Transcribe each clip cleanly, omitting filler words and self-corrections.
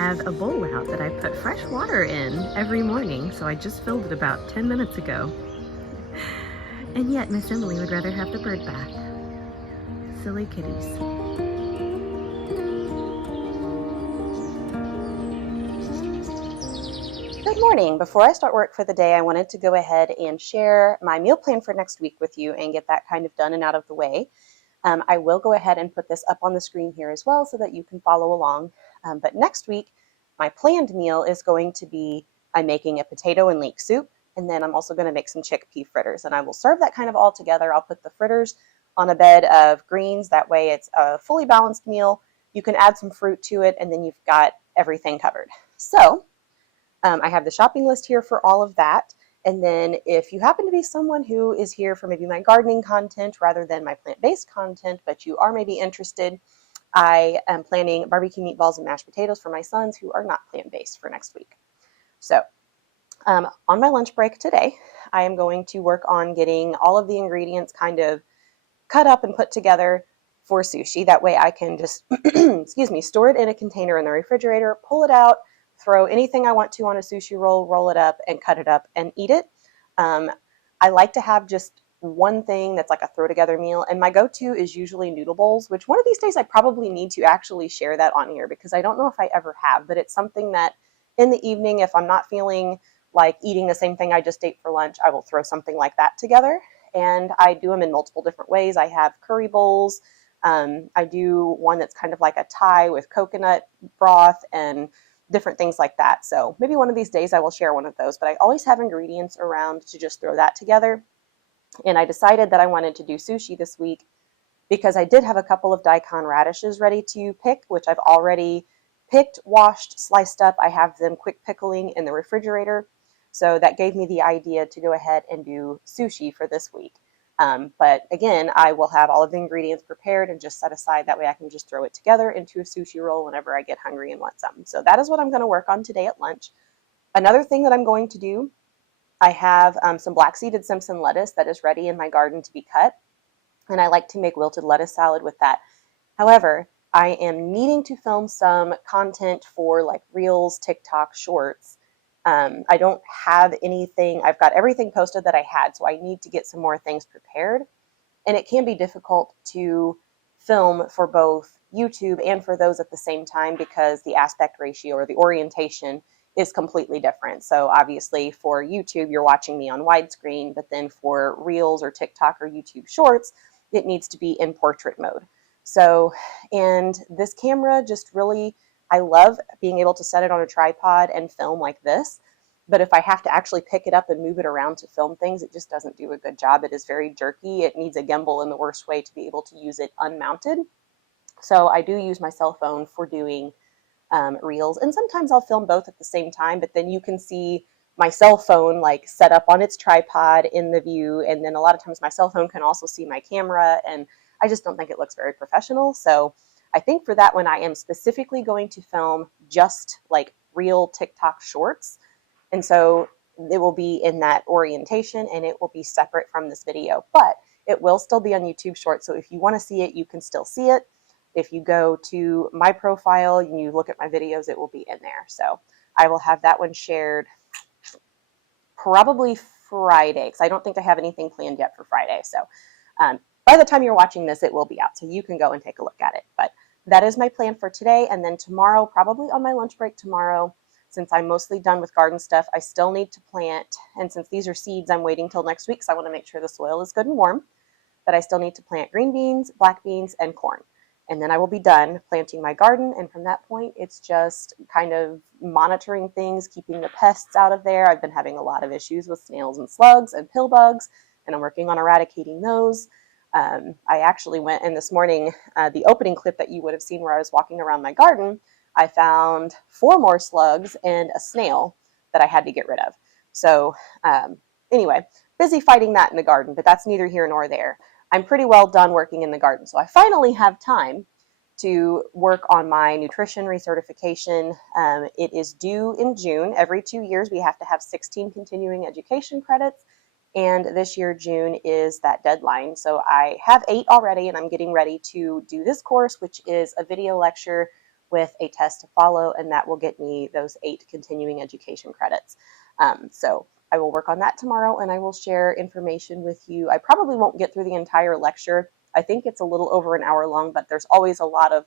have a bowl out that I put fresh water in every morning, so I just filled it about 10 minutes ago. And yet Miss Emily would rather have the bird bath. Silly kitties. Good morning. Before I start work for the day, I wanted to go ahead and share my meal plan for next week with you and get that kind of done and out of the way. I will go ahead and put this up on the screen here as well so that you can follow along. But next week, my planned meal is going to be, I'm making a potato and leek soup, and then I'm also going to make some chickpea fritters, and I will serve that kind of all together. I'll put the fritters on a bed of greens. That way it's a fully balanced meal. You can add some fruit to it, and then you've got everything covered. So I have the shopping list here for all of that. And then if you happen to be someone who is here for maybe my gardening content rather than my plant-based content, but you are maybe interested, I am planning barbecue meatballs and mashed potatoes for my sons who are not plant-based for next week. So on my lunch break today, I am going to work on getting all of the ingredients kind of cut up and put together for sushi. That way I can just, excuse me, store it in a container in the refrigerator, pull it out, throw anything I want to on a sushi roll, roll it up and cut it up and eat it. I like to have just one thing that's like a throw together meal. And my go-to is usually noodle bowls, which one of these days I probably need to actually share that on here because I don't know if I ever have, but it's something that in the evening, if I'm not feeling like eating the same thing I just ate for lunch, I will throw something like that together. And I do them in multiple different ways. I have curry bowls. I do one that's kind of like a Thai with coconut broth and different things like that. So maybe one of these days I will share one of those, but I always have ingredients around to just throw that together. And I decided that I wanted to do sushi this week because I did have a couple of daikon radishes ready to pick, which I've already picked, washed, sliced up. I have them quick pickling in the refrigerator. So that gave me the idea to go ahead and do sushi for this week. But again, I will have all of the ingredients prepared and just set aside. That way I can just throw it together into a sushi roll whenever I get hungry and want some. So that is what I'm going to work on today at lunch. Another thing that I'm going to do, I have some black-seeded Simpson lettuce that is ready in my garden to be cut. And I like to make wilted lettuce salad with that. However, I am needing to film some content for like Reels, TikTok, Shorts. I don't have anything. I've got everything posted that I had, so I need to get some more things prepared. And it can be difficult to film for both YouTube and for those at the same time because the aspect ratio or the orientation is completely different. So obviously for YouTube, you're watching me on widescreen, but then for Reels or TikTok or YouTube Shorts, it needs to be in portrait mode. So, and this camera just really, I love being able to set it on a tripod and film like this. But if I have to actually pick it up and move it around to film things, it just doesn't do a good job. It is very jerky. It needs a gimbal in the worst way to be able to use it unmounted. So I do use my cell phone for doing Reels. And sometimes I'll film both at the same time, but then you can see my cell phone like set up on its tripod in the view. And then a lot of times my cell phone can also see my camera. And I just don't think it looks very professional. So I think for that one, I am specifically going to film just like real TikTok shorts. And so it will be in that orientation and it will be separate from this video, but it will still be on YouTube Shorts. So if you want to see it, you can still see it. If you go to my profile and you look at my videos, it will be in there. So I will have that one shared probably Friday because I don't think I have anything planned yet for Friday. So by the time you're watching this, it will be out. So you can go and take a look at it. But that is my plan for today. And then tomorrow, probably on my lunch break tomorrow, since I'm mostly done with garden stuff, I still need to plant. And since these are seeds, I'm waiting till next week because I want to make sure the soil is good and warm. But I still need to plant green beans, black beans, and corn. And then I will be done planting my garden. And from that point, it's just kind of monitoring things, keeping the pests out of there. I've been having a lot of issues with snails and slugs and pill bugs, and I'm working on eradicating those. I actually went in this morning, the opening clip that you would have seen where I was walking around my garden, I found 4 more slugs and a snail that I had to get rid of. So anyway, busy fighting that in the garden, but that's neither here nor there. I'm pretty well done working in the garden. So I finally have time to work on my nutrition recertification. It is due in June. Every 2 years, we have to have 16 continuing education credits. And this year, June is that deadline. So I have 8 already, and I'm getting ready to do this course, which is a video lecture with a test to follow, and that will get me those 8 continuing education credits. So I will work on that tomorrow, and I will share information with you. I probably won't get through the entire lecture. I think it's a little over an hour long, but there's always a lot of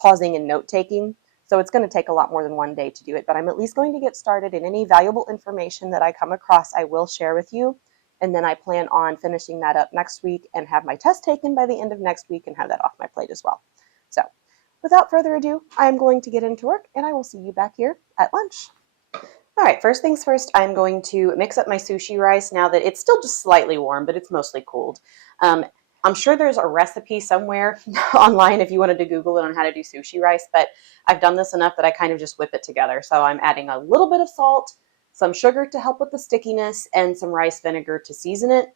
pausing and note taking. So it's going to take a lot more than one day to do it, but I'm at least going to get started, and any valuable information that I come across, I will share with you. And then I plan on finishing that up next week and have my test taken by the end of next week and have that off my plate as well. So without further ado, I'm going to get into work, and I will see you back here at lunch. All right, first things first, I'm going to mix up my sushi rice now that it's still just slightly warm, but it's mostly cooled. I'm sure there's a recipe somewhere online if you wanted to Google it on how to do sushi rice, but I've done this enough that I kind of just whip it together. So I'm adding a little bit of salt, some sugar to help with the stickiness, and some rice vinegar to season it,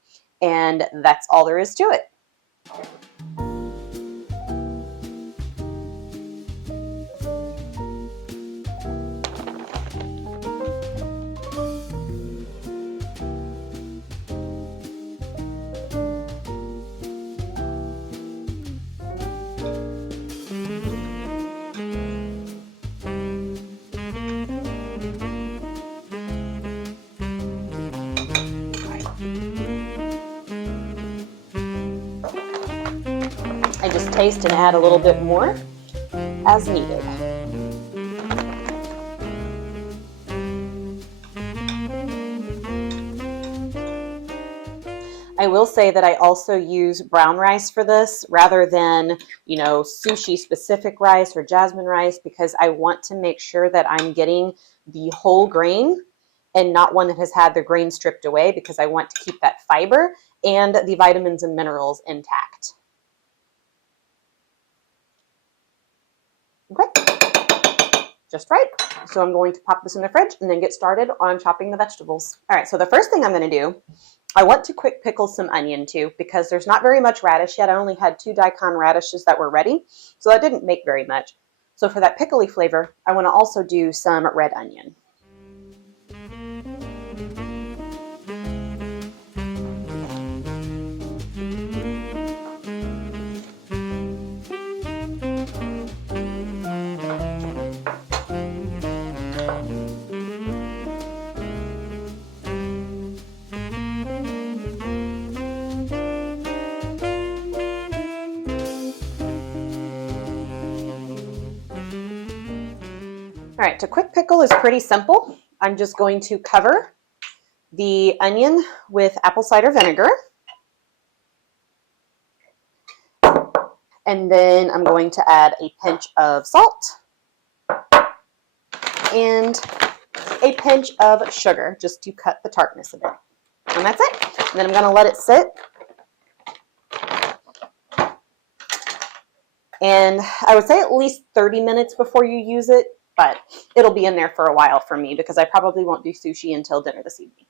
and that's all there is to it. I just taste and add a little bit more as needed. I will say that I also use brown rice for this rather than, sushi specific rice or jasmine rice, because I want to make sure that I'm getting the whole grain and not one that has had the grain stripped away, because I want to keep that fiber and the vitamins and minerals intact. Okay, just right. So I'm going to pop this in the fridge and then get started on chopping the vegetables. All right, so the first thing I'm going to do, I want to quick pickle some onion too, because there's not very much radish yet. I only had 2 daikon radishes that were ready, so that didn't make very much. So for that pickly flavor, I want to also do some red onion. All right, to quick pickle is pretty simple. I'm just going to cover the onion with apple cider vinegar. And then I'm going to add a pinch of salt and a pinch of sugar just to cut the tartness a bit. And that's it. And then I'm going to let it sit. And I would say at least 30 minutes before you use it, but it'll be in there for a while for me because I probably won't do sushi until dinner this evening.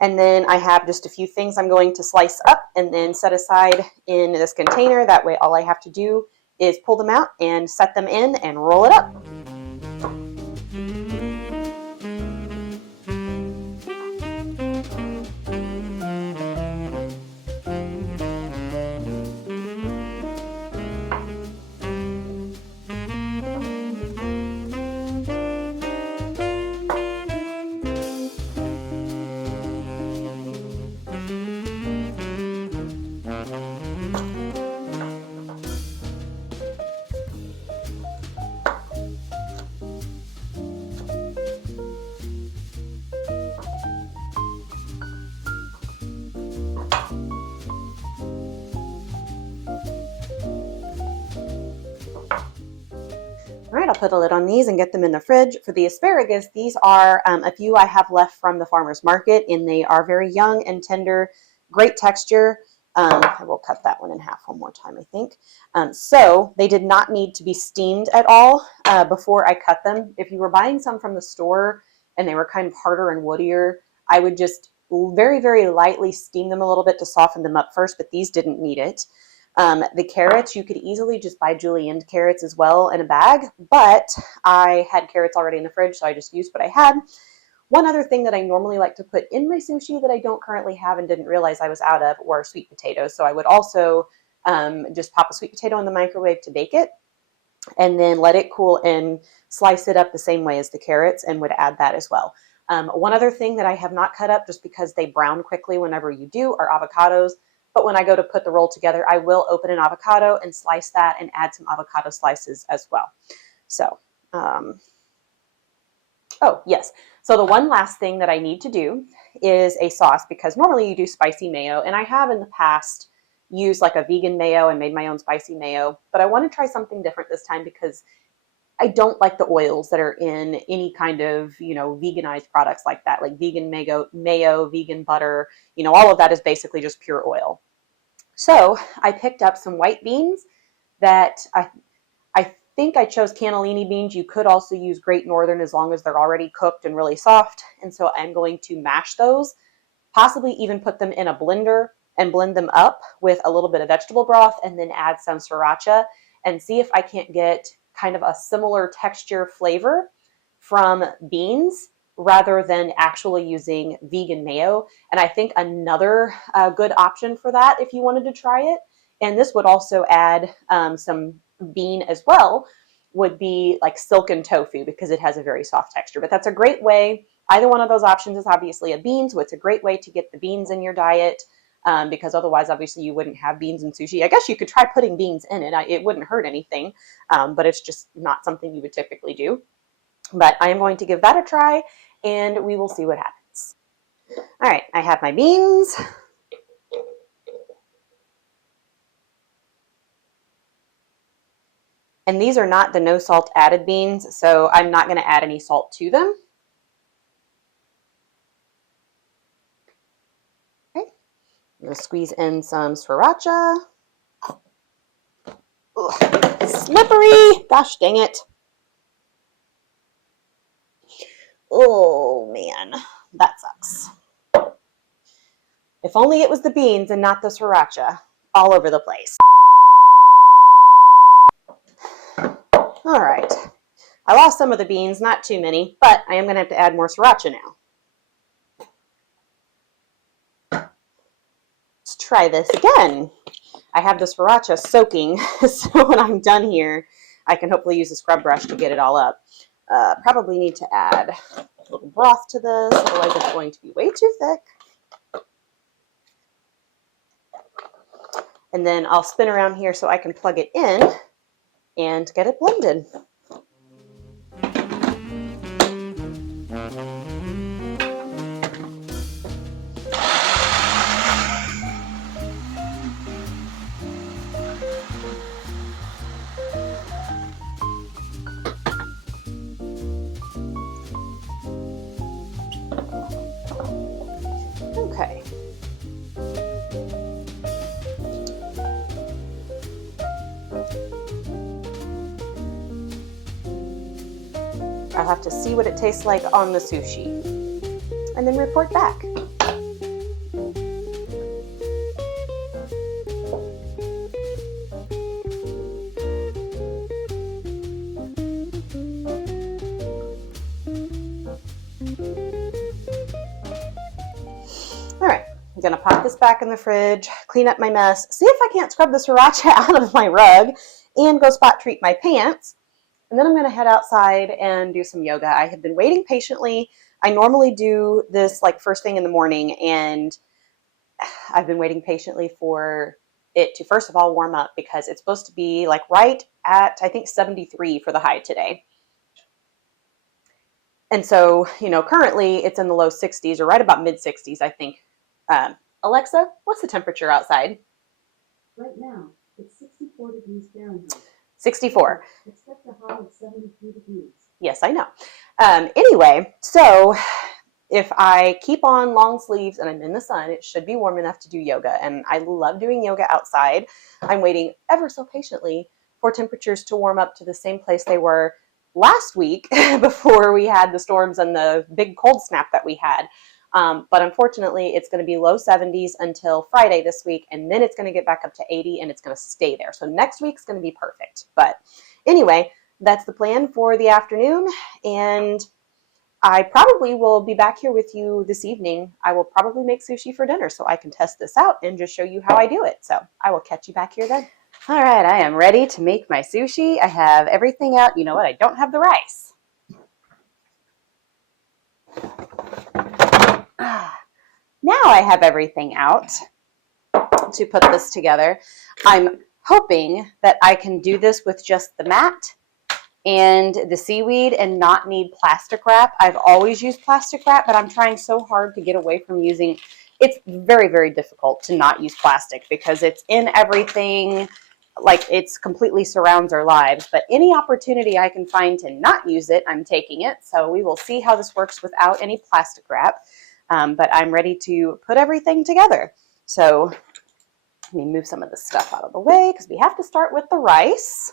And then I have just a few things I'm going to slice up and then set aside in this container. That way all I have to do is pull them out and set them in and roll it up. All right, I'll put a lid on these and get them in the fridge. For the asparagus, these are a few I have left from the farmer's market, and they are very young and tender, great texture. I will cut that one in half one more time, I think. So they did not need to be steamed at all before I cut them. If you were buying some from the store and they were kind of harder and woodier, I would just very, very lightly steam them a little bit to soften them up first, but these didn't need it. The carrots, you could easily just buy julienned carrots as well in a bag, but I had carrots already in the fridge, so I just used what I had. One other thing that I normally like to put in my sushi that I don't currently have and didn't realize I was out of were sweet potatoes. So I would also just pop a sweet potato in the microwave to bake it. and then let it cool and slice it up the same way as the carrots, and would add that as well. One other thing that I have not cut up just because they brown quickly whenever you do are avocados. But when I go to put the roll together, I will open an avocado and slice that and add some avocado slices as well. So, oh, yes. So the one last thing that I need to do is a sauce, because normally you do spicy mayo, and I have in the past used like a vegan mayo and made my own spicy mayo, but I want to try something different this time because I don't like the oils that are in any kind of, veganized products like that, like vegan mayo, vegan butter, all of that is basically just pure oil. So I picked up some white beans that I think I chose cannellini beans. You could also use Great Northern as long as they're already cooked and really soft. And so I'm going to mash those, possibly even put them in a blender and blend them up with a little bit of vegetable broth, and then add some sriracha and see if I can't get kind of a similar texture flavor from beans rather than actually using vegan mayo. And I think another good option for that, if you wanted to try it, and this would also add some bean as well, would be like silken tofu, because it has a very soft texture. But that's a great way. Either one of those options is obviously a bean, so it's a great way to get the beans in your diet, because otherwise, obviously, you wouldn't have beans in sushi. I guess you could try putting beans in it. It wouldn't hurt anything, but it's just not something you would typically do. But I am going to give that a try, and we will see what happens. All right, I have my beans. And these are not the no salt added beans, so I'm not going to add any salt to them. Okay, I'm going to squeeze in some sriracha. Ugh, slippery! Gosh dang it. Oh man, that sucks. If only it was the beans and not the sriracha all over the place. All right. I lost some of the beans, not too many, but I am going to have to add more sriracha now. Let's try this again. I have the sriracha soaking, so when I'm done here, I can hopefully use a scrub brush to get it all up. Probably need to add a little broth to this, otherwise it's going to be way too thick. And then I'll spin around here so I can plug it in and get it blended. Okay. I'll have to see what it tastes like on the sushi and then report back. All right, I'm gonna pop this back in the fridge, clean up my mess, see if I can't scrub the sriracha out of my rug, and go spot treat my pants. And then I'm going to head outside and do some yoga. I have been waiting patiently. I normally do this like first thing in the morning, and I've been waiting patiently for it to first of all warm up, because it's supposed to be like right at, I think, 73 for the high today. And so, currently it's in the low 60s, or right about mid 60s, I think. Alexa, what's the temperature outside? Right now, it's 64 degrees Fahrenheit. 64. Expect a high of 73 degrees. Yes, I know. Anyway, so if I keep on long sleeves and I'm in the sun, it should be warm enough to do yoga. And I love doing yoga outside. I'm waiting ever so patiently for temperatures to warm up to the same place they were last week before we had the storms and the big cold snap that we had. But unfortunately, it's going to be low 70s until Friday this week, and then it's going to get back up to 80, and it's going to stay there. So next week's going to be perfect. But anyway, that's the plan for the afternoon, and I probably will be back here with you this evening. I will probably make sushi for dinner so I can test this out and just show you how I do it. So I will catch you back here then. All right, I am ready to make my sushi. I have everything out. You know what? I don't have the rice. Now I have everything out to put this together. I'm hoping that I can do this with just the mat and the seaweed and not need plastic wrap. I've always used plastic wrap, but I'm trying so hard to get away from using. It's very, very difficult to not use plastic because it's in everything. Like, it's completely surrounds our lives, but any opportunity I can find to not use it, I'm taking it. So we will see how this works without any plastic wrap, but I'm ready to put everything together. So let me move some of this stuff out of the way because we have to start with the rice.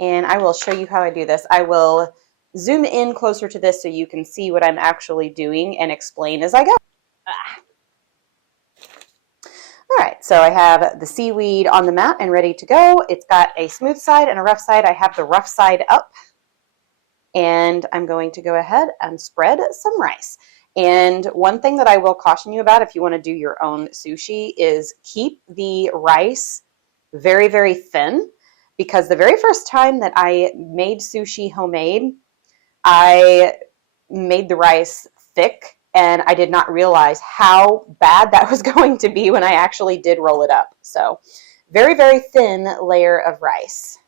And I will show you how I do this. I will zoom in closer to this so you can see what I'm actually doing and explain as I go. All right, so I have the seaweed on the mat and ready to go. It's got a smooth side and a rough side. I have the rough side up, and I'm going to go ahead and spread some rice. And one thing that I will caution you about if you want to do your own sushi is keep the rice very, very thin, because the very first time that I made sushi homemade, I made the rice thick and I did not realize how bad that was going to be when I actually did roll it up. So very, very thin layer of rice.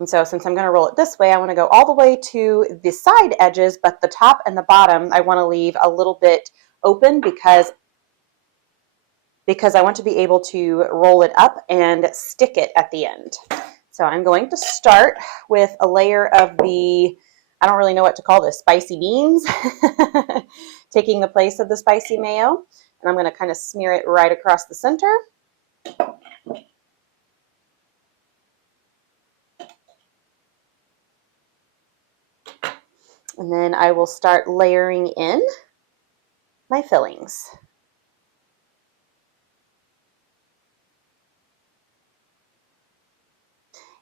And so since I'm going to roll it this way, I want to go all the way to the side edges, but the top and the bottom, I want to leave a little bit open because I want to be able to roll it up and stick it at the end. So I'm going to start with a layer of the, I don't really know what to call this, spicy beans, taking the place of the spicy mayo. And I'm going to kind of smear it right across the center. And then I will start layering in my fillings.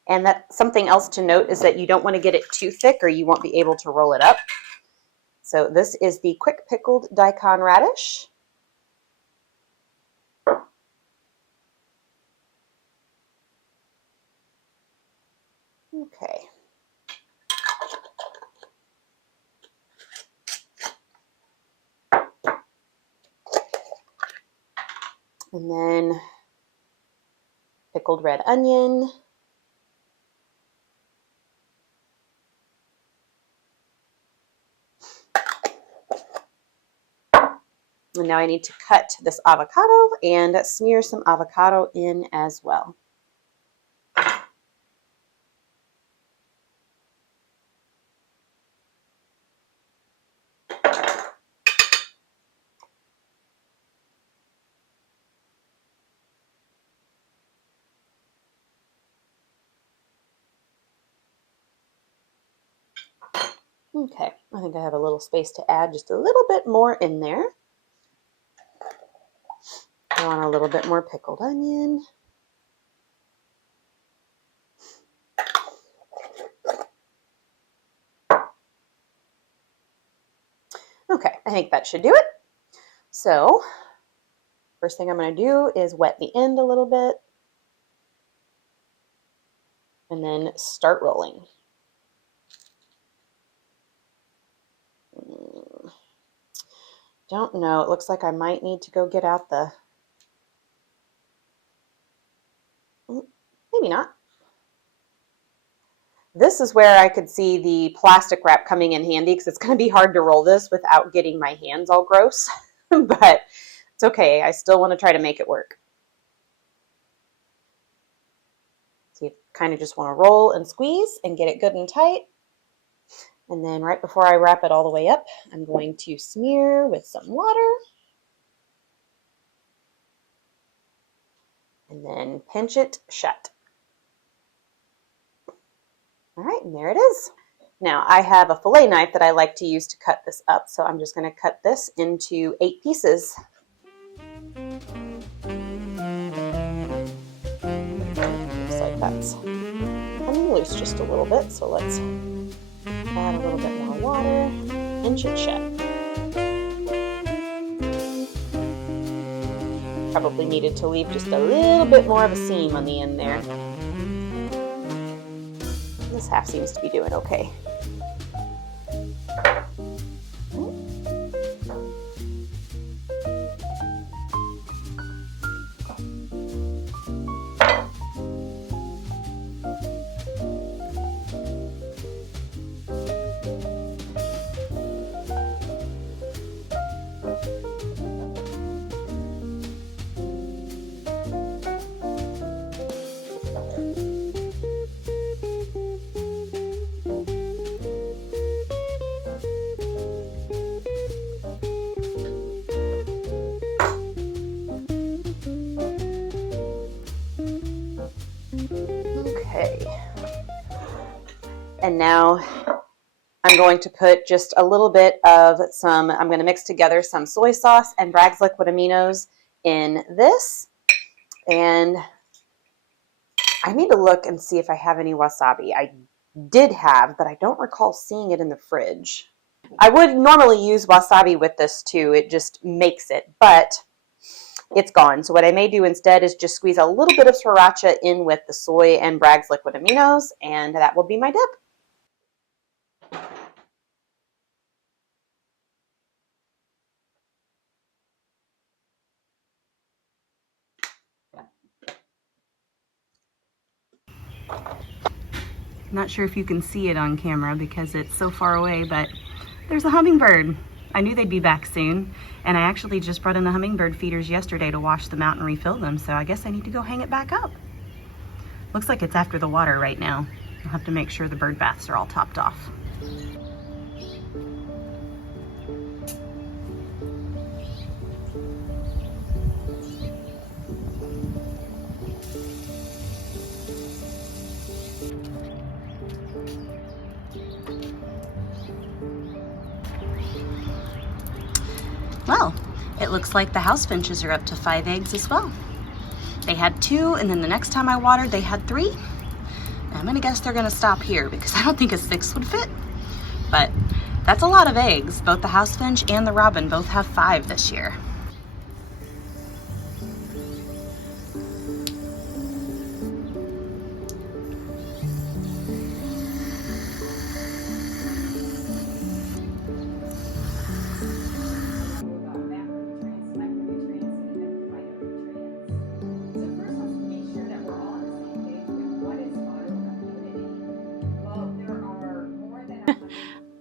And that something else to note is that you don't want to get it too thick or you won't be able to roll it up. So this is the quick pickled daikon radish. Okay. And then pickled red onion. And now I need to cut this avocado and smear some avocado in as well. Okay, I think I have a little space to add just a little bit more in there. I want a little bit more pickled onion. Okay, I think that should do it. So, first thing I'm going to do is wet the end a little bit and then start rolling. Don't know, it looks like I might need to go get out the, maybe not. This is where I could see the plastic wrap coming in handy because it's going to be hard to roll this without getting my hands all gross, but it's okay. I still want to try to make it work. So you kind of just want to roll and squeeze and get it good and tight. And then right before I wrap it all the way up, I'm going to smear with some water. And then pinch it shut. All right, and there it is. Now I have a fillet knife that I like to use to cut this up, so I'm just going to cut this into 8 pieces. Looks like that's coming loose just a little bit, so let's add a little bit more water, pinch it shut. Probably needed to leave just a little bit more of a seam on the end there. This half seems to be doing okay. Okay. And now I'm going to put just a little bit of I'm going to mix together some soy sauce and Bragg's liquid aminos in this. And I need to look and see if I have any wasabi. I did have, but I don't recall seeing it in the fridge. I would normally use wasabi with this too. It just makes it, but it's gone. So what I may do instead is just squeeze a little bit of sriracha in with the soy and Bragg's liquid aminos, and that will be my dip. Not sure if you can see it on camera because it's so far away, but there's a hummingbird. I knew they'd be back soon, and I actually just brought in the hummingbird feeders yesterday to wash them out and refill them, so I guess I need to go hang it back up. Looks like it's after the water right now. I'll have to make sure the bird baths are all topped off. Well, it looks like the house finches are up to 5 eggs as well. They had 2, and then the next time I watered, they had 3. And I'm gonna guess they're gonna stop here because I don't think a 6th would fit. But that's a lot of eggs. Both the house finch and the robin both have 5 this year.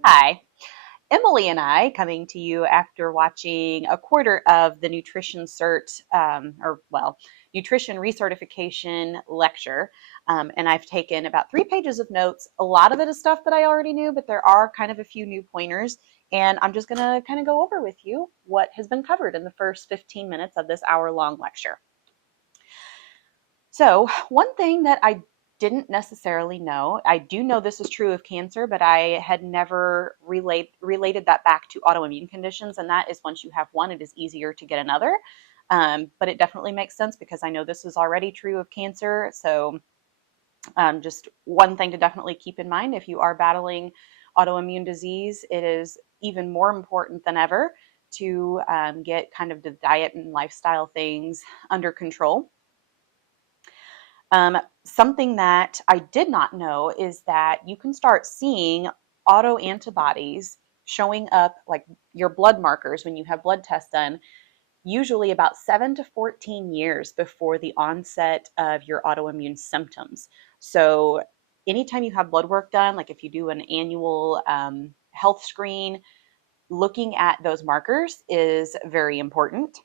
Hi, Emily and I coming to you after watching a quarter of the Nutrition Nutrition Recertification lecture. And I've taken about 3 pages of notes. A lot of it is stuff that I already knew, but there are kind of a few new pointers. And I'm just going to kind of go over with you what has been covered in the first 15 minutes of this hour-long lecture. So one thing that I didn't necessarily know, I do know this is true of cancer, but I had never related that back to autoimmune conditions. And that is once you have one, it is easier to get another. But it definitely makes sense because I know this is already true of cancer. So just one thing to definitely keep in mind, if you are battling autoimmune disease, it is even more important than ever to get kind of the diet and lifestyle things under control. Something that I did not know is that you can start seeing autoantibodies showing up, like your blood markers when you have blood tests done, usually about 7 to 14 years before the onset of your autoimmune symptoms. So anytime you have blood work done, like if you do an annual health screen, looking at those markers is very important.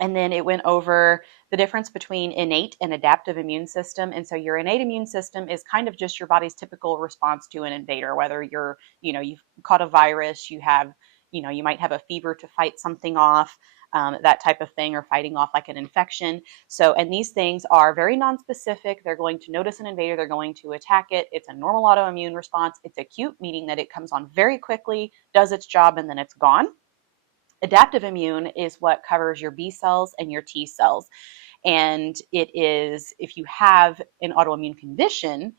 And then it went over the difference between innate and adaptive immune system. And so your innate immune system is kind of just your body's typical response to an invader, whether you've caught a virus, you might have a fever to fight something off, that type of thing, or fighting off like an infection. So, and these things are very nonspecific. They're going to notice an invader, they're going to attack it. It's a normal autoimmune response. It's acute, meaning that it comes on very quickly, does its job, and then it's gone. Adaptive immune is what covers your B cells and your T cells. And it is, if you have an autoimmune condition,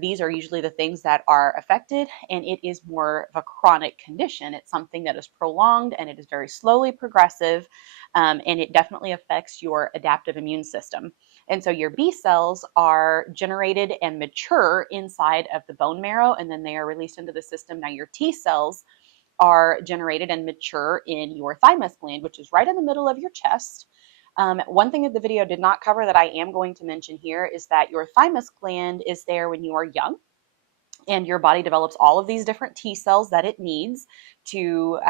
These are usually the things that are affected, and it is more of a chronic condition. It's something that is prolonged and it is very slowly progressive, and it definitely affects your adaptive immune system. And so your B cells are generated and mature inside of the bone marrow, and then they are released into the system. Now your T cells are generated and mature in your thymus gland, which is right in the middle of your chest. One thing that the video did not cover that I am going to mention here is that your thymus gland is there when you are young, and your body develops all of these different T cells that it needs to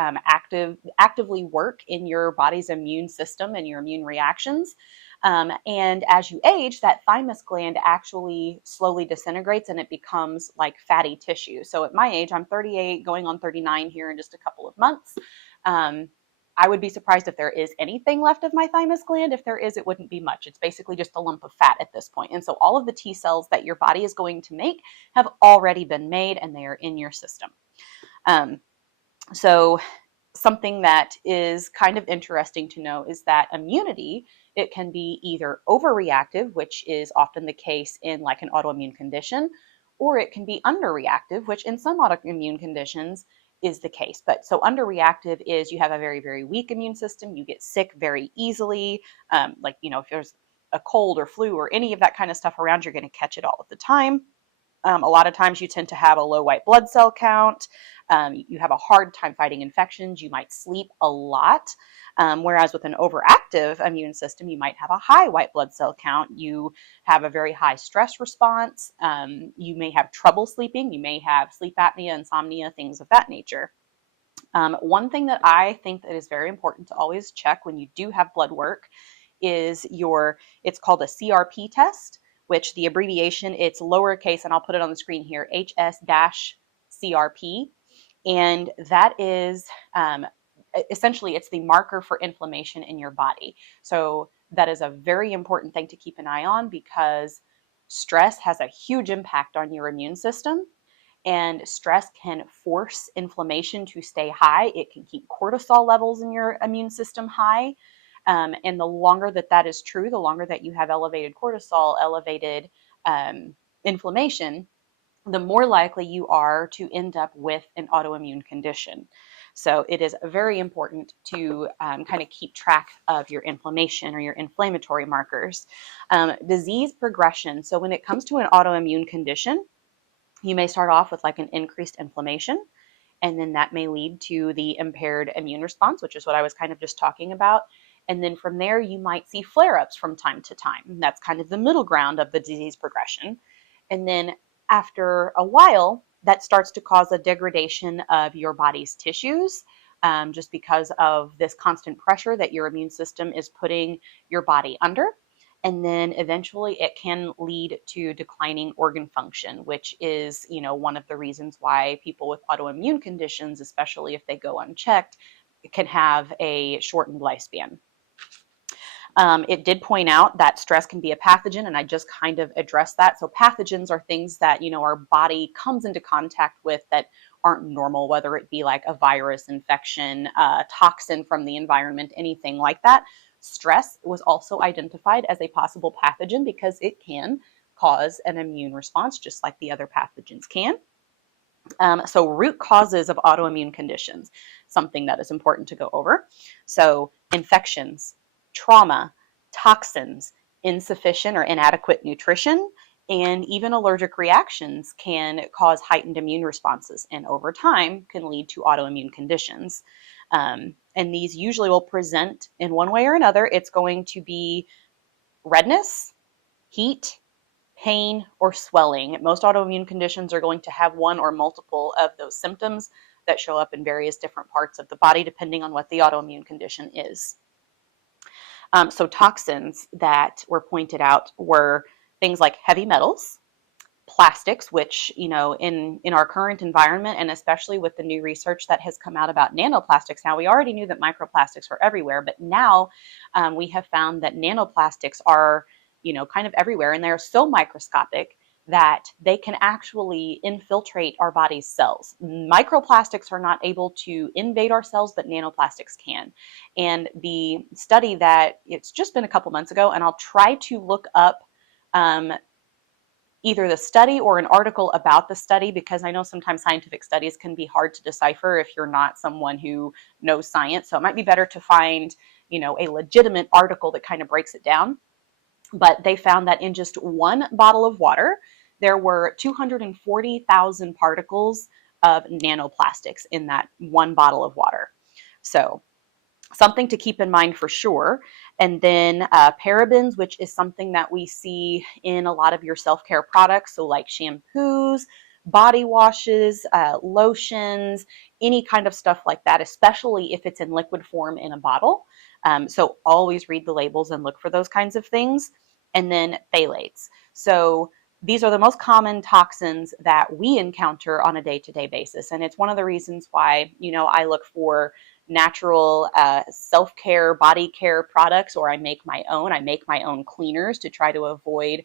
actively work in your body's immune system and your immune reactions. And as you age, that thymus gland actually slowly disintegrates and it becomes like fatty tissue. So at my age, I'm 38, going on 39 here in just a couple of months. I would be surprised if there is anything left of my thymus gland. If there is, it wouldn't be much. It's basically just a lump of fat at this point. And so all of the T cells that your body is going to make have already been made and they are in your system. So something that is kind of interesting to know is that immunity, it can be either overreactive, which is often the case in like an autoimmune condition, or it can be underreactive, which in some autoimmune conditions is the case. But so underreactive is you have a very, very weak immune system. You get sick very easily. If there's a cold or flu or any of that kind of stuff around, you're going to catch it all at the time. A lot of times you tend to have a low white blood cell count. You have a hard time fighting infections. You might sleep a lot. Whereas with an overactive immune system, you might have a high white blood cell count. You have a very high stress response. You may have trouble sleeping. You may have sleep apnea, insomnia, things of that nature. One thing that I think that is very important to always check when you do have blood work is it's called a CRP test, which the abbreviation, it's lowercase, and I'll put it on the screen here, HS-CRP. And that is essentially, it's the marker for inflammation in your body. So that is a very important thing to keep an eye on because stress has a huge impact on your immune system. And stress can force inflammation to stay high. It can keep cortisol levels in your immune system high. And the longer that is true, the longer that you have elevated cortisol, elevated inflammation, the more likely you are to end up with an autoimmune condition. So it is very important to kind of keep track of your inflammation or your inflammatory markers. Disease progression. So when it comes to an autoimmune condition, you may start off with like an increased inflammation, and then that may lead to the impaired immune response, which is what I was kind of just talking about. And then from there, you might see flare-ups from time to time. And that's kind of the middle ground of the disease progression. And then after a while, that starts to cause a degradation of your body's tissues, just because of this constant pressure that your immune system is putting your body under. And then eventually it can lead to declining organ function, which is, one of the reasons why people with autoimmune conditions, especially if they go unchecked, can have a shortened lifespan. It did point out that stress can be a pathogen, and I just kind of addressed that. So pathogens are things that, our body comes into contact with that aren't normal, whether it be like a virus infection, toxin from the environment, anything like that. Stress was also identified as a possible pathogen because it can cause an immune response just like the other pathogens can. So root causes of autoimmune conditions, something that is important to go over. So infections, trauma, toxins, insufficient or inadequate nutrition, and even allergic reactions can cause heightened immune responses, and over time can lead to autoimmune conditions. And these usually will present in one way or another. It's going to be redness, heat, pain, or swelling. Most autoimmune conditions are going to have one or multiple of those symptoms that show up in various different parts of the body depending on what the autoimmune condition is. So toxins that were pointed out were things like heavy metals, plastics, which, in our current environment, and especially with the new research that has come out about nanoplastics. Now, we already knew that microplastics were everywhere, but now we have found that nanoplastics are, kind of everywhere, and they're so microscopic that they can actually infiltrate our body's cells. Microplastics are not able to invade our cells, but nanoplastics can. And the study that it's just been a couple months ago, and I'll try to look up either the study or an article about the study, because I know sometimes scientific studies can be hard to decipher if you're not someone who knows science. So it might be better to find, a legitimate article that kind of breaks it down. But they found that in just one bottle of water, there were 240,000 particles of nanoplastics in that one bottle of water. So something to keep in mind for sure. And then parabens, which is something that we see in a lot of your self-care products. So like shampoos, body washes, lotions, any kind of stuff like that, especially if it's in liquid form in a bottle. So always read the labels and look for those kinds of things. And then phthalates. So these are the most common toxins that we encounter on a day-to-day basis. And it's one of the reasons why, I look for natural self-care, body care products, or I make my own cleaners to try to avoid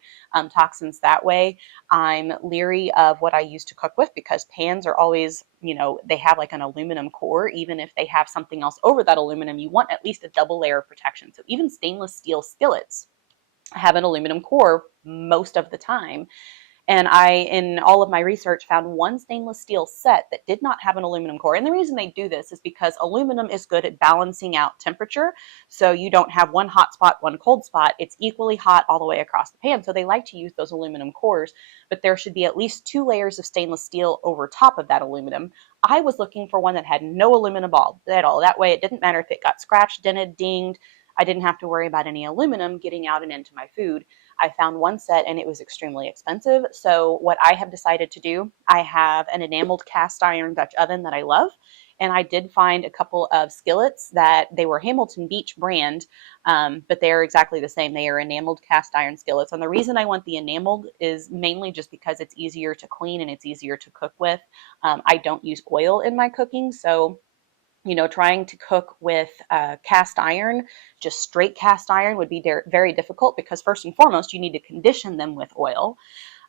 toxins that way. I'm leery of what I use to cook with, because pans are always, they have like an aluminum core. Even if they have something else over that aluminum, you want at least a double layer of protection. So even stainless steel skillets have an aluminum core most of the time. And I, in all of my research, found one stainless steel set that did not have an aluminum core. And the reason they do this is because aluminum is good at balancing out temperature. So you don't have one hot spot, one cold spot. It's equally hot all the way across the pan. So they like to use those aluminum cores, but there should be at least 2 layers of stainless steel over top of that aluminum. I was looking for one that had no aluminum at all. That way it didn't matter if it got scratched, dented, dinged. I didn't have to worry about any aluminum getting out and into my food. I found one set and it was extremely expensive. So what I have decided to do, I have an enameled cast iron Dutch oven that I love. And I did find a couple of skillets that they were Hamilton Beach brand, but they're exactly the same. They are enameled cast iron skillets. And the reason I want the enameled is mainly just because it's easier to clean and it's easier to cook with. I don't use oil in my cooking, so trying to cook with cast iron, just straight cast iron, would be very difficult, because first and foremost, you need to condition them with oil.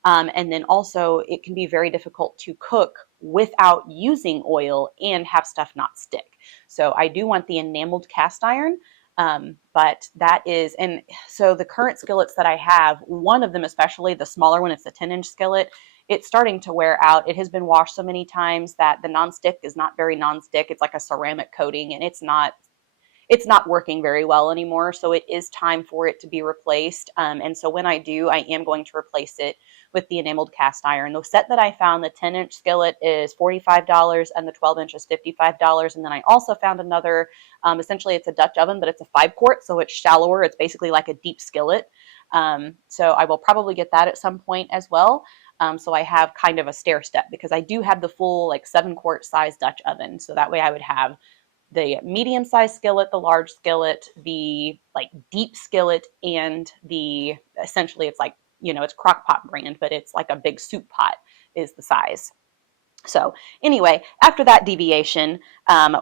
And then also it can be very difficult to cook without using oil and have stuff not stick. So I do want the enameled cast iron. But that is, and so the current skillets that I have, one of them, especially the smaller one, it's a 10-inch skillet, it's starting to wear out. It has been washed so many times that the nonstick is not very nonstick. It's like a ceramic coating, and it's not working very well anymore. So it is time for it to be replaced. And so when I do, I am going to replace it with the enameled cast iron. The set that I found, the 10-inch skillet, is $45 and the 12-inch is $55. And then I also found another, essentially it's a Dutch oven, but it's a 5-quart, so it's shallower. It's basically like a deep skillet. So I will probably get that at some point as well. So I have kind of a stair step, because I do have the full like 7-quart size Dutch oven. So that way I would have the medium-sized skillet, the large skillet, the like deep skillet, and the, essentially it's like, it's crock pot brand, but it's like a big soup pot is the size. So anyway, after that deviation,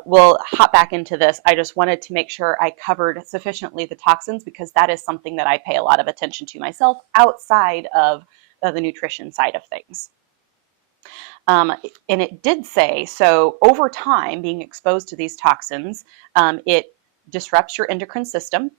we'll hop back into this. I just wanted to make sure I covered sufficiently the toxins, because that is something that I pay a lot of attention to myself outside of the nutrition side of things. And it did say, so over time, being exposed to these toxins, it disrupts your endocrine system,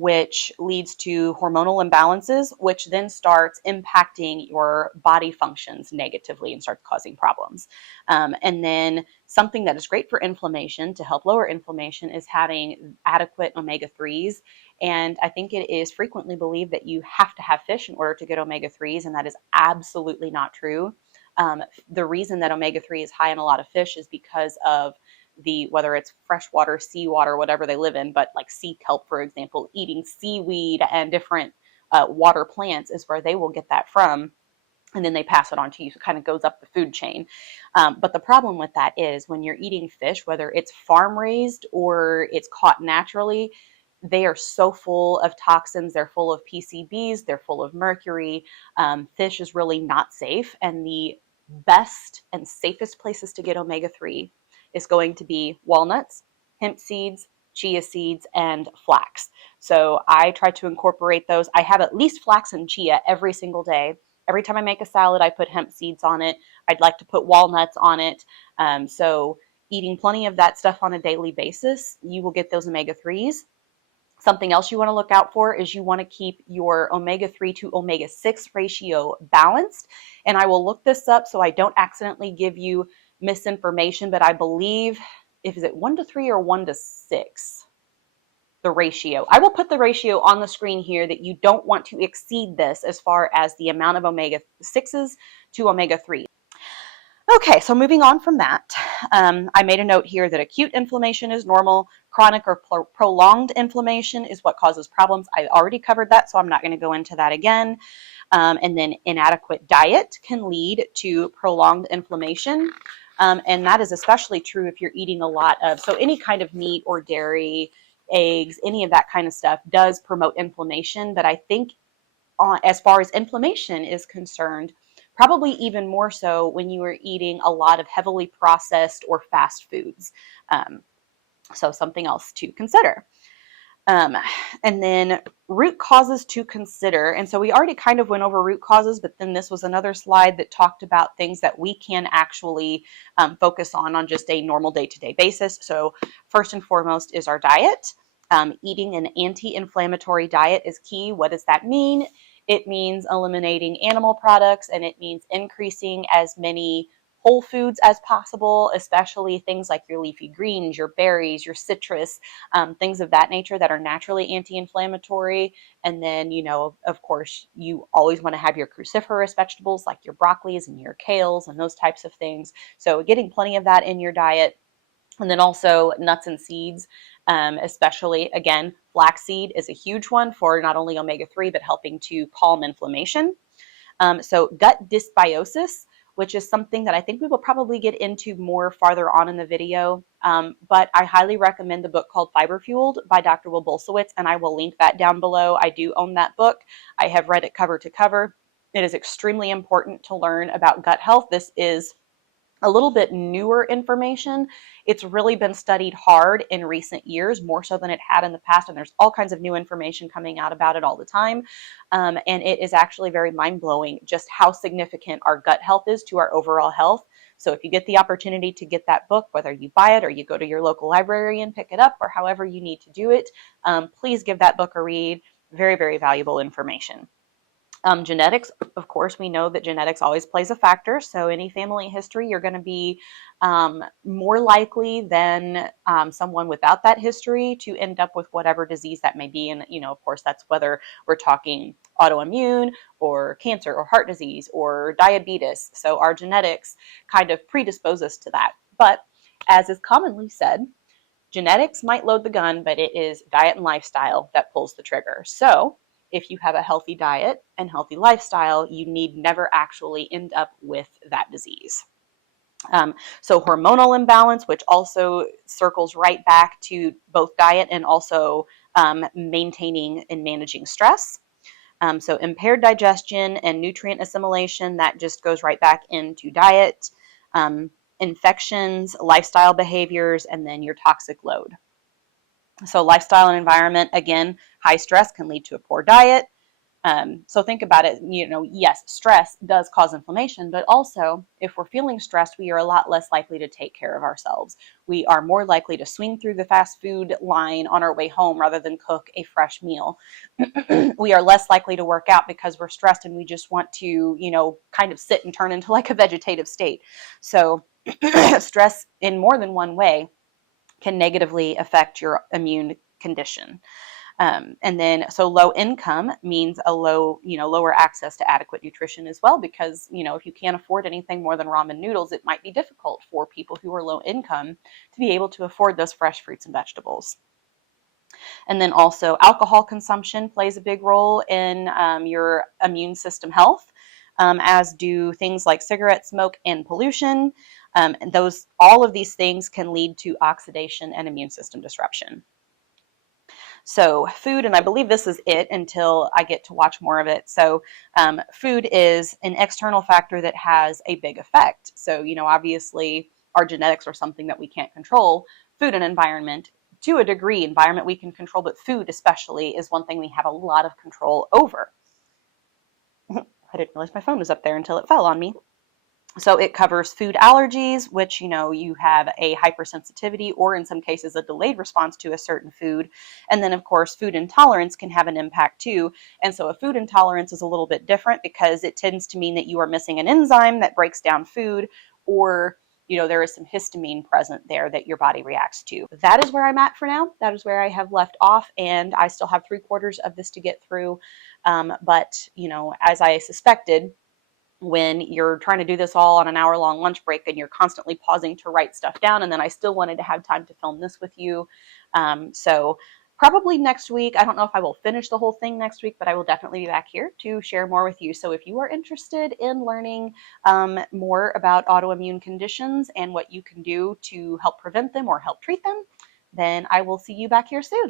which leads to hormonal imbalances, which then starts impacting your body functions negatively and starts causing problems. And then something that is great for inflammation, to help lower inflammation, is having adequate omega-3s. And I think it is frequently believed that you have to have fish in order to get omega-3s, and that is absolutely not true. The reason that omega-3 is high in a lot of fish is because of whether it's freshwater, seawater, whatever they live in, but like sea kelp, for example, eating seaweed and different water plants is where they will get that from. And then they pass it on to you. So it kind of goes up the food chain. But the problem with that is when you're eating fish, whether it's farm raised or it's caught naturally, they are so full of toxins. They're full of PCBs. They're full of mercury. Fish is really not safe. And the best and safest places to get omega-3 is going to be walnuts, hemp seeds, chia seeds, and flax. So I try to incorporate those. I have at least flax and chia every single day. Every time I make a salad, I put hemp seeds on it. I'd like to put walnuts on it. So eating plenty of that stuff on a daily basis, you will get those omega-3s. Something else you want to look out for is you want to keep your omega-3 to omega-6 ratio balanced. And I will look this up so I don't accidentally give you misinformation, but I believe, is it 1 to 3 or 1 to 6? The ratio. I will put the ratio on the screen here that you don't want to exceed this as far as the amount of omega-6s to omega-3. Okay, so moving on from that, I made a note here that acute inflammation is normal. Chronic or prolonged inflammation is what causes problems. I already covered that, so I'm not going to go into that again. And then inadequate diet can lead to prolonged inflammation. And that is especially true if you're eating a lot of, so any kind of meat or dairy, eggs, any of that kind of stuff does promote inflammation. But I think as far as inflammation is concerned, probably even more so when you are eating a lot of heavily processed or fast foods. So something else to consider. And then root causes to consider. And so we already kind of went over root causes, but then this was another slide that talked about things that we can actually focus on just a normal day-to-day basis. So first and foremost is our diet. Eating an anti-inflammatory diet is key. What does that mean? It means eliminating animal products, and it means increasing as many whole foods as possible, especially things like your leafy greens, your berries, your citrus, things of that nature that are naturally anti-inflammatory. And then, of course, you always want to have your cruciferous vegetables like your broccolis and your kales and those types of things. So getting plenty of that in your diet. And then also nuts and seeds, especially, again, flaxseed is a huge one for not only omega-3, but helping to calm inflammation. So gut dysbiosis, which is something that I think we will probably get into more farther on in the video. But I highly recommend the book called Fiber Fueled by Dr. Will Bolsowitz, and I will link that down below. I do own that book. I have read it cover to cover. It is extremely important to learn about gut health. This is a little bit newer information. It's really been studied hard in recent years, more so than it had in the past, and there's all kinds of new information coming out about it all the time. And it is actually very mind-blowing just how significant our gut health is to our overall health. So if you get the opportunity to get that book, whether you buy it or you go to your local library and pick it up, or however you need to do it, please give that book a read. Very, very valuable information. Genetics, of course, we know that genetics always plays a factor. So any family history, you're going to be more likely than someone without that history to end up with whatever disease that may be. And, of course, that's whether we're talking autoimmune or cancer or heart disease or diabetes. So our genetics kind of predispose us to that. But as is commonly said, genetics might load the gun, but it is diet and lifestyle that pulls the trigger. So if you have a healthy diet and healthy lifestyle, you need never actually end up with that disease. So hormonal imbalance, which also circles right back to both diet and also maintaining and managing stress. So impaired digestion and nutrient assimilation, that just goes right back into diet. Infections, lifestyle behaviors, and then your toxic load. So lifestyle and environment, again, high stress can lead to a poor diet. So think about it, yes, stress does cause inflammation, but also if we're feeling stressed, we are a lot less likely to take care of ourselves. We are more likely to swing through the fast food line on our way home rather than cook a fresh meal. We are less likely to work out because we're stressed and we just want to, kind of sit and turn into like a vegetative state. So stress in more than one way can negatively affect your immune condition. And then, so low income means lower access to adequate nutrition as well, because, if you can't afford anything more than ramen noodles, it might be difficult for people who are low income to be able to afford those fresh fruits and vegetables. And then also alcohol consumption plays a big role in your immune system health, as do things like cigarette smoke and pollution. And all of these things can lead to oxidation and immune system disruption. So food, and I believe this is it until I get to watch more of it. So food is an external factor that has a big effect. So, obviously our genetics are something that we can't control. Food and environment, to a degree, environment we can control, but food especially is one thing we have a lot of control over. I didn't realize my phone was up there until it fell on me. So it covers food allergies, which, you have a hypersensitivity or in some cases a delayed response to a certain food. And then of course, food intolerance can have an impact too. And so a food intolerance is a little bit different because it tends to mean that you are missing an enzyme that breaks down food, or there is some histamine present there that your body reacts to. That is where I'm at for now. That is where I have left off, and I still have 3/4 of this to get through. But as I suspected, when you're trying to do this all on an hour-long lunch break and you're constantly pausing to write stuff down, and then I still wanted to have time to film this with you. So probably next week. I don't know if I will finish the whole thing next week, but I will definitely be back here to share more with you. So if you are interested in learning more about autoimmune conditions and what you can do to help prevent them or help treat them, then I will see you back here soon.